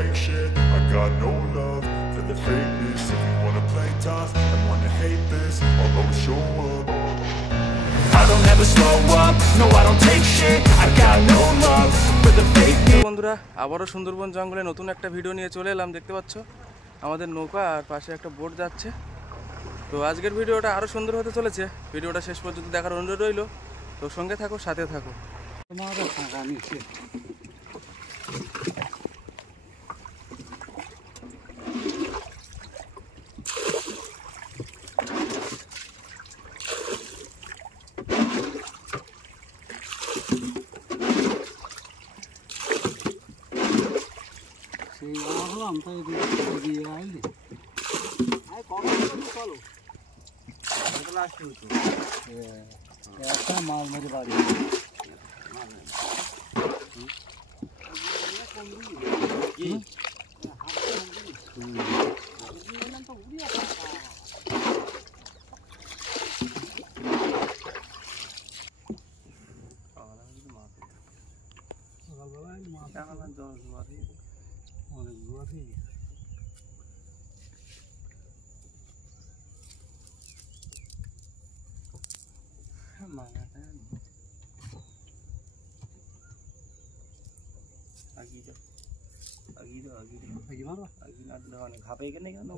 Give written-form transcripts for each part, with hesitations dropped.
take shit. I got no love for the fakeness. If you wanna play tough and wanna hate this, I'll always show up. I don't ever slow up, no I don't take shit. I got no love for the fakeness. বন্ধুরা আবারও সুন্দরবন জঙ্গলে নতুন একটা video নিয়ে চলে এলাম। দেখতে পাচ্ছ আমাদের নৌকা আর পাশে একটা বোট যাচ্ছে। তো আজকের ভিডিওটা আরও সুন্দর হতে চলেছে, ভিডিওটা শেষ পর্যন্ত দেখার অনুরোধ রইল। তো সঙ্গে থাকো, সাথে থাকো। মাছ মেরে বাড়ি অনেক জোয়ারি ঘাপে এখানে কেন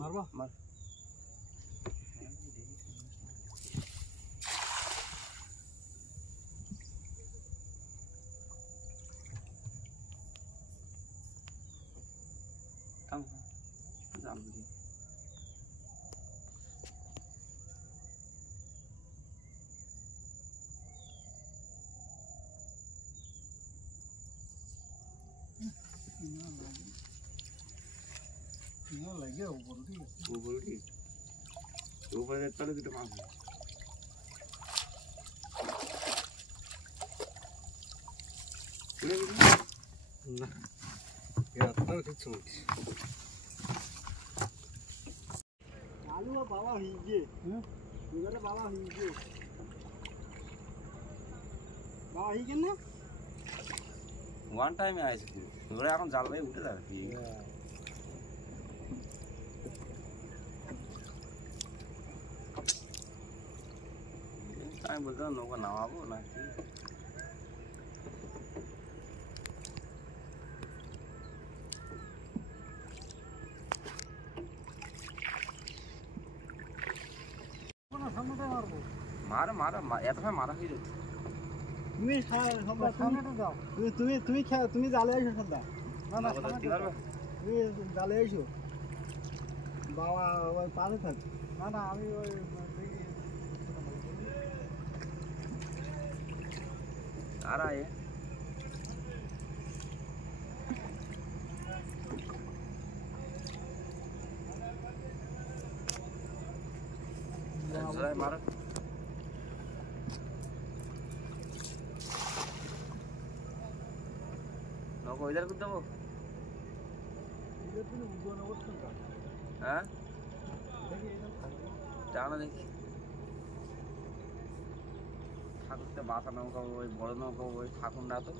মারবা মার লাগে উপরে উপরে তলে দুটো মাছ বাবা হিজে এবারে বাবা হিজে বাবা হিজে না ওয়ান টাইমে আসে ধরে এখন জাল ভাই উঠে যাবে আমি বলতাম নৌকা নামাবো নাকি মারা মারা এত সময় মারা হয়ে যাচ্ছে তুমি জালে এসো সদা না তুমি জালে এসো বাবা ওই পাশে থাক না আমি ওই आ रहा है मारो नौको इधर कुछ दबो हाँ जाना देखिए ঠাকুরতে বাসা নৌকা ওই বড় নৌকা ওই ঠাকুর না তো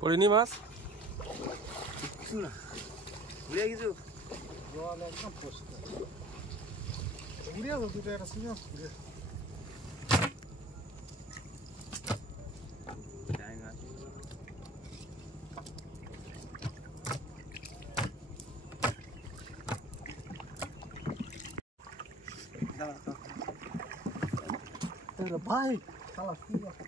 পড়িনি মাছ কিছু না ঘুরে কিছু জল একদম পরিষ্কার ঘুরে যাবো দুটো একটা সিনেমা ঘুরে ভাই খালাস ঠিক আছে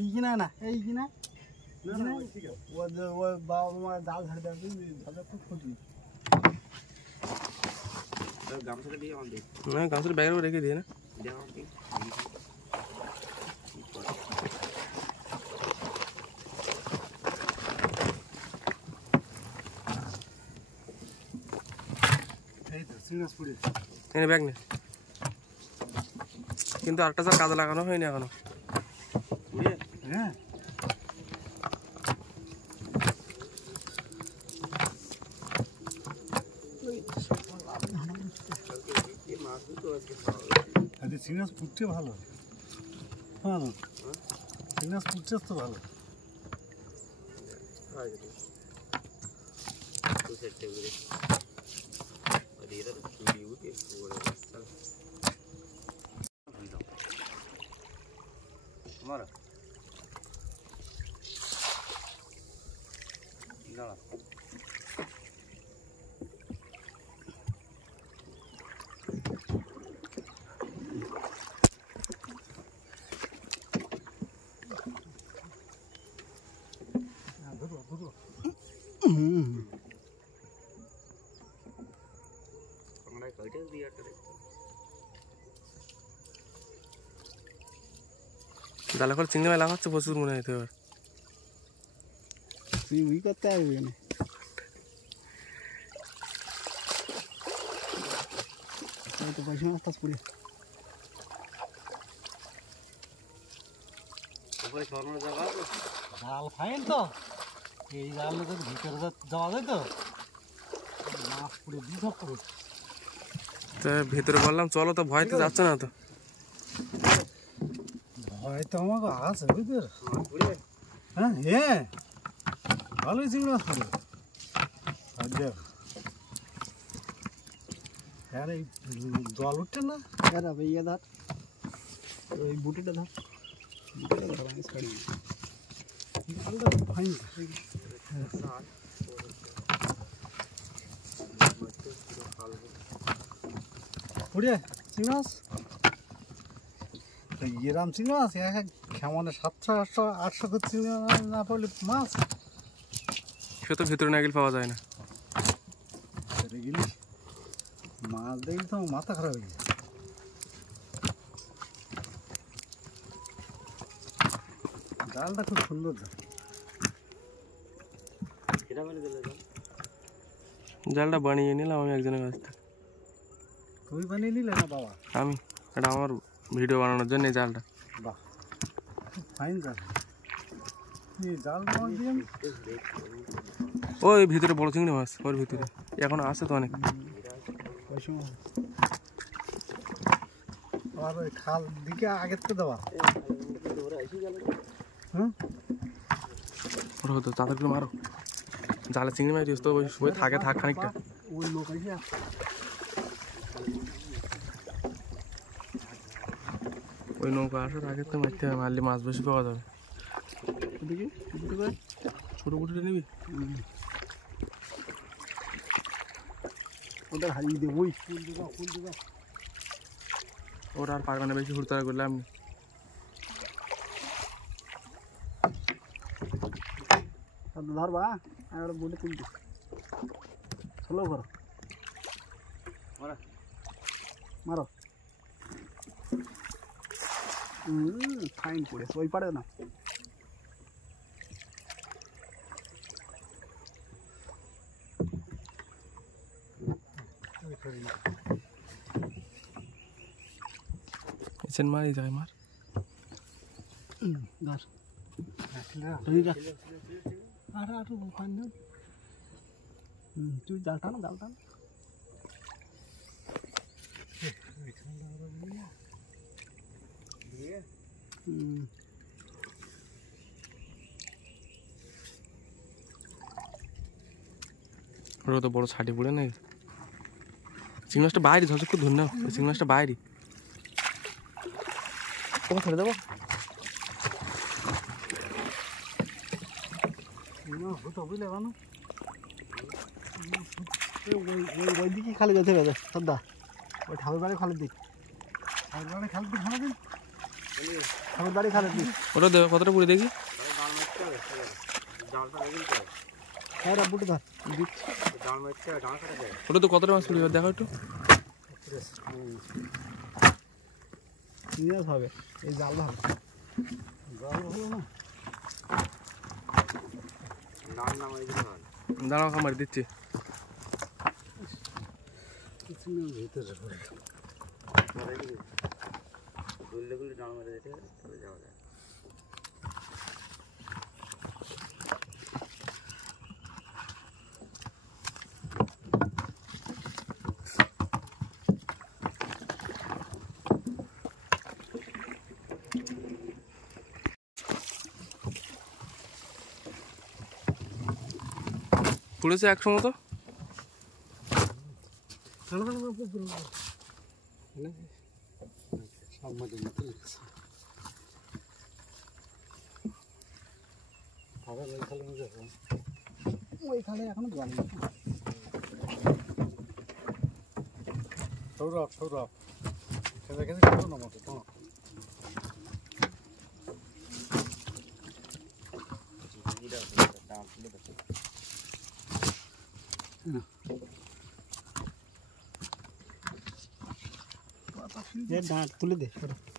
এই কিনা না এই কিনা वो बाबा जाल धर दे खूब खुद না গাছের ব্যাগের উপর রেখে দিয়ে না এনে ব্যাগ নে কিন্তু আরেকটা জাল কাজে লাগানো হয়নি এখনো হ্যাঁ সিগনাস ফুটছে ভালো হ্যাঁ সিগনাস ফুটছে তো ভালো জালে করে চিংড়ি মেলা হচ্ছে প্রচুর মনে হয় এবার তুই উই করতে আসবি না তো পয়সা মাছ পড়ে জাল ফাইন তো এই জাল ভিতরে যাওয়া যায় তো মাছ পড়ে দুই সব পড়ে ভিতরে বললাম চলো তো ভয় তো যাচ্ছে না তো ভয় তো আমাকে আছে ভিতরে হ্যাঁ হ্যাঁ ভালোই চিংড়ি মাছ পড়ে আর এই জল উঠছে না ইয়ে ধর ওই বুটিটা ধর আমি ছাড়ি ফাইন পড়ে চিংড়ি মাছ এরাম চিংড়ি মাছ কেমন 700 800 করে চিংড়ি মাছ না পড়লে মাছ সে তো ভিতরে না গেলে পাওয়া যায় না গেলি মাছ দেখলি তো মাথা খারাপ হয়ে গেছে জালটা খুব সুন্দর জালটা বানিয়ে নিলাম আমি একজনের কাছ থেকে তুই বানিয়ে নিলে না বাবা আমি এটা আমার ভিডিও বানানোর জন্য এই জালটা বাহ ফাইন জাল এই জাল দিয়ে ওই ভিতরে বড় চিংড়ি মাছ ওর ভিতরে এখন আছে তো অনেক আর ওই খাল দিকে আগের তো দেওয়া হ্যাঁ ওটা হতো তাদেরকে মারো জালে চিংড়ি মাছ তো ওই থাকে থাক খানিকটা ওই লোক এসে ওই নৌকা আসার আগে তো মারতে হবে মারলে মাছ বেশি পাওয়া যাবে ছোটো বুটিটা নিবি ওদের হারিয়ে দেবো ওই ফুল দেবা ওরা আর পারবে না বেশি হুড়তাড়া করলে আমি ধরবা আর বুটে তুলতে চলো করো মারো ফাইন পড়েছে ওই পারে না এসেন মার এই জায়গায় মার ধর আর আর ফাইন না তুই জাল টান ওরা তো বড় ছাটি পড়ে নাকি চিংড়ি মাছটা বাইরে ধরছে খুব ধন্য চিংড়ি মাছটা বাইরে ওকে ছেড়ে দেবো বুঝলে বানো ওই দিকে খালি যেতে হবে সদ্দা ওই ঠাকুর বাড়ি খালের দিক ঠাকুর বাড়ি খালের দিক ভালো দিন ঠাকুর বাড়ি খালের দিক ওটা দেবে কতটা পুড়ে দেখি হ্যাঁ বুটে ধর ওটা তো কতটা মাছ পুড়ে দেখো একটু নিয়ে হবে এই জাল ভালো জাল ভালো না দাঁড়াও খামার দিচ্ছি ভিতরে পুড়েছে একসময় তো ওইখানে এখনো জল নেই সৌরভ সৌরভ সেটা গেছে কেন মতো তো ডাঁট তুলে দে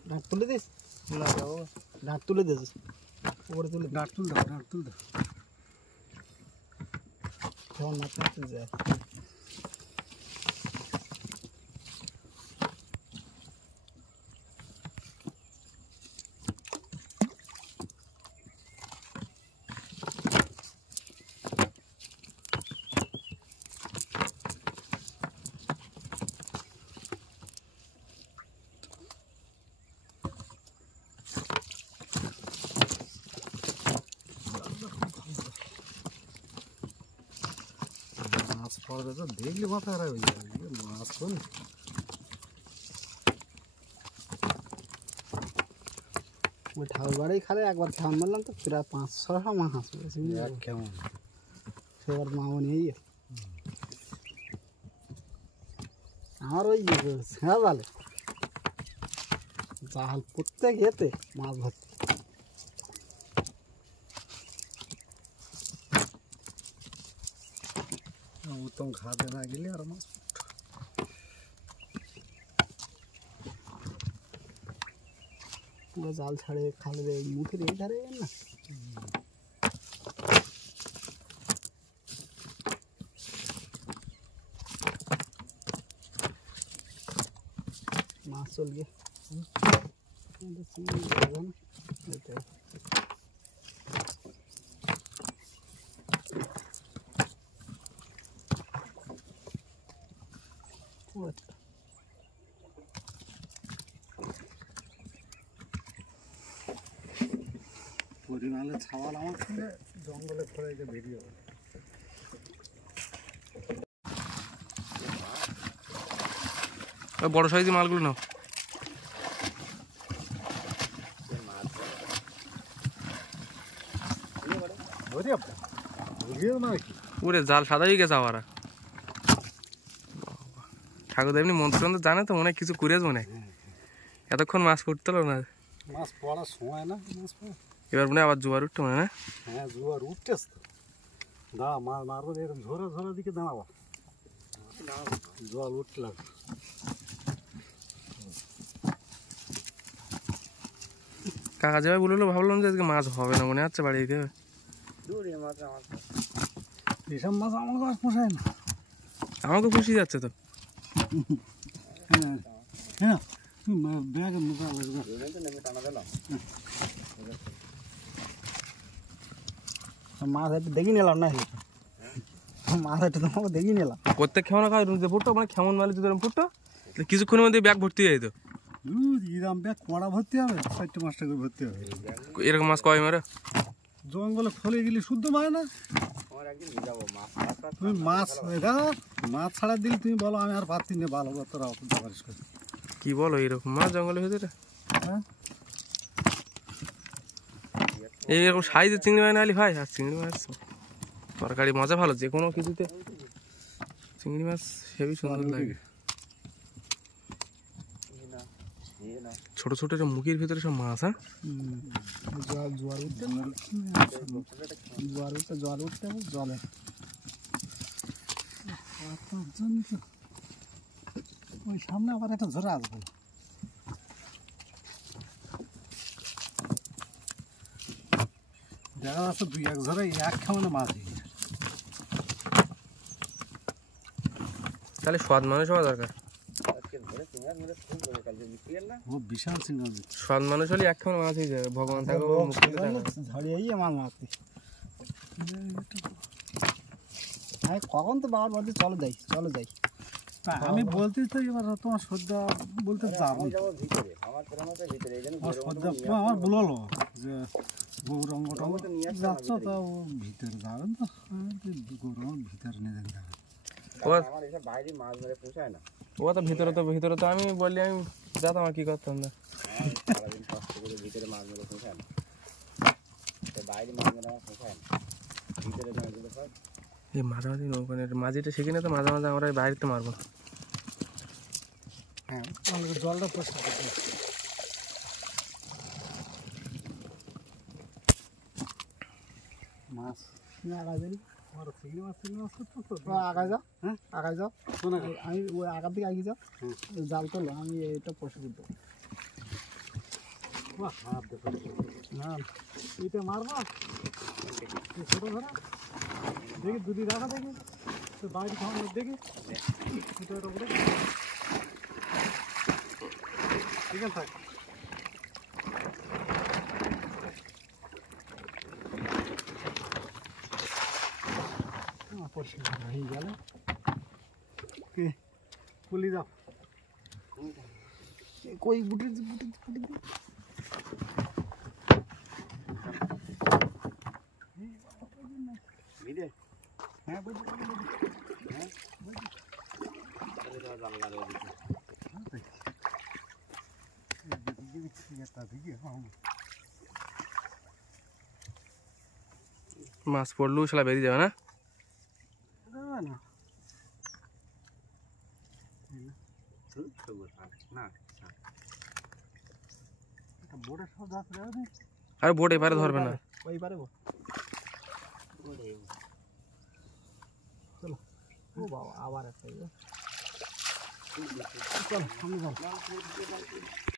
ডাঁট তুলে দিস না ডাঁট তুলে দে উপরে তুলে ডাঁট তুল দাও ডাঁট তুল দাও কেমন মাথা যায় মাছ পড়বে তো দেখলে মাথা খারাপ হয়ে যাবে মাছ কোন ওই ঠাকুর বাড়ি খালে একবার খেয়াল মারলাম তো প্রায় 500 মাছ কেমন সেবার মাও নিয়ে আমার ওই ছেঁড়া জালে জাল প্রত্যেক ইয়েতে মাছ ভর্তি উত্তম ঘাটে না গেলে আর মাছ পুরো জাল ছাড়ে খালে মুখের এই ধারে না মাছ চল গে পরিমাণে ছাওয়াল আমার সঙ্গে জঙ্গলে পড়ে গিয়ে ভিডিও বড় সাইজের মালগুলো নাও ওরে জাল সাদা হয়ে গেছে আবার ঠাকুর এমনি মন্ত্র জানে তো মনে হয় কিছু করেছ মনে হয় এতক্ষণ মাছ পড়তে না মাছ পড়ার সময় না মাছ এবার মনে আবার জোয়ার উঠতে মনে না হ্যাঁ জোয়ার উঠতেছ তো দাঁড়া মাছ মারবো এরকম ঝোরা ঝোরা দিকে দাঁড়াবো জল উঠতে লাগবে কাকা যাবে বললো ভাবলাম যে আজকে মাছ হবে না মনে হচ্ছে বাড়িতে এসব মাছ আমার কাছে পোষায় না আমাকে খুশি যাচ্ছে তো হ্যাঁ হ্যাঁ ব্যাগে মুখা মাছ একটু দেখি নিলাম না মাছ একটু তোমাকে দেখি নিলাম প্রত্যেক খেমন খাওয়া যে ফুটতো মানে খেমন মালে যদি ফুটতো কিছুক্ষণের মধ্যে ব্যাগ ভর্তি হয়ে যেত এরকম ব্যাগ কড়া ভর্তি হবে 4টা 5টা করে ভর্তি হবে এরকম মাছ কয় মেরে জঙ্গলে ফলে গেলে শুদ্ধ পায় না তুমি মাছ দেখো মাছ ছাড়া দিলে তুমি বলো আমি আর পাচ্ছি না ভালো তোরা পারিস করে কি বলো এরকম মাছ জঙ্গলের ভিতরে হ্যাঁ এইরকম সাইজের চিংড়ি মাছ না হলে ভাই আর চিংড়ি মাছ তরকারি মজা ভালো যে কোনো কিছুতে চিংড়ি মাছ হেবি সুন্দর লাগে ছোট ছোট মুখের ভিতরে সব মাছ হ্যাঁ জোয়ার উঠতে জল উঠতে জলে ওই সামনে আবার একটা ঝোড়া আসবে। দেখা যাচ্ছে 2-1 ঝোড়ায় এক খামানে মাছ হয়ে গেছে। তাহলে সৎ মানুষ হওয়া দরকার। ও বিশাল সিঙ্গেল সৎ মানুষ হলে এক খামানে মাছ হয়ে যাবে, ভগবান তাকে ঝাড়িয়ে মাছ মারতে। হ্যাঁ কখন তো বাবার বলতে চলো যাই চলো যাই, আমি বলতেই তো এবার তোমার শ্রদ্ধা বলতে যাবো। আমার বললো যে গৌরঙ্গ যাচ্ছ তা ও ভিতরে যাবেন তো, গৌরঙ্গ ভিতরে নিয়ে যাবেন। ও তো ভিতরে তো আমি বললি আমি যেতাম, আর কি করতাম না। এই মাঝামাঝি নৌকানের মাঝিটা শিখি না তো, মাঝে মাঝে আমরা বাইরেতে মারবো। হ্যাঁ জলটা পরিষ্কার করতে মাছ আগায় যাও, হ্যাঁ আগায় যাও, আমি ওই আগার দিকে আগিয়ে যাও, জাল তোলো, আমি এটা পরিষ্কার করতে না এটা মারবা ছোটো ধরা দেখি দুদি রাখা দেখি তো বাইরে খাওয়ানো দেখি এটা ওপরে ঠিক আছে। পরিষ্কার হয়ে গেল কি পুলি যাও কই বুটি বুটি বুটি হ্যাঁ বুঝি হ্যাঁ মাছ পড়লেও শালা বেরিয়ে যাবে না। আর বোট এবারে ধরবে না, ওই পারে চলো। ও বাবা আবার একটা চলো সামনে যাও।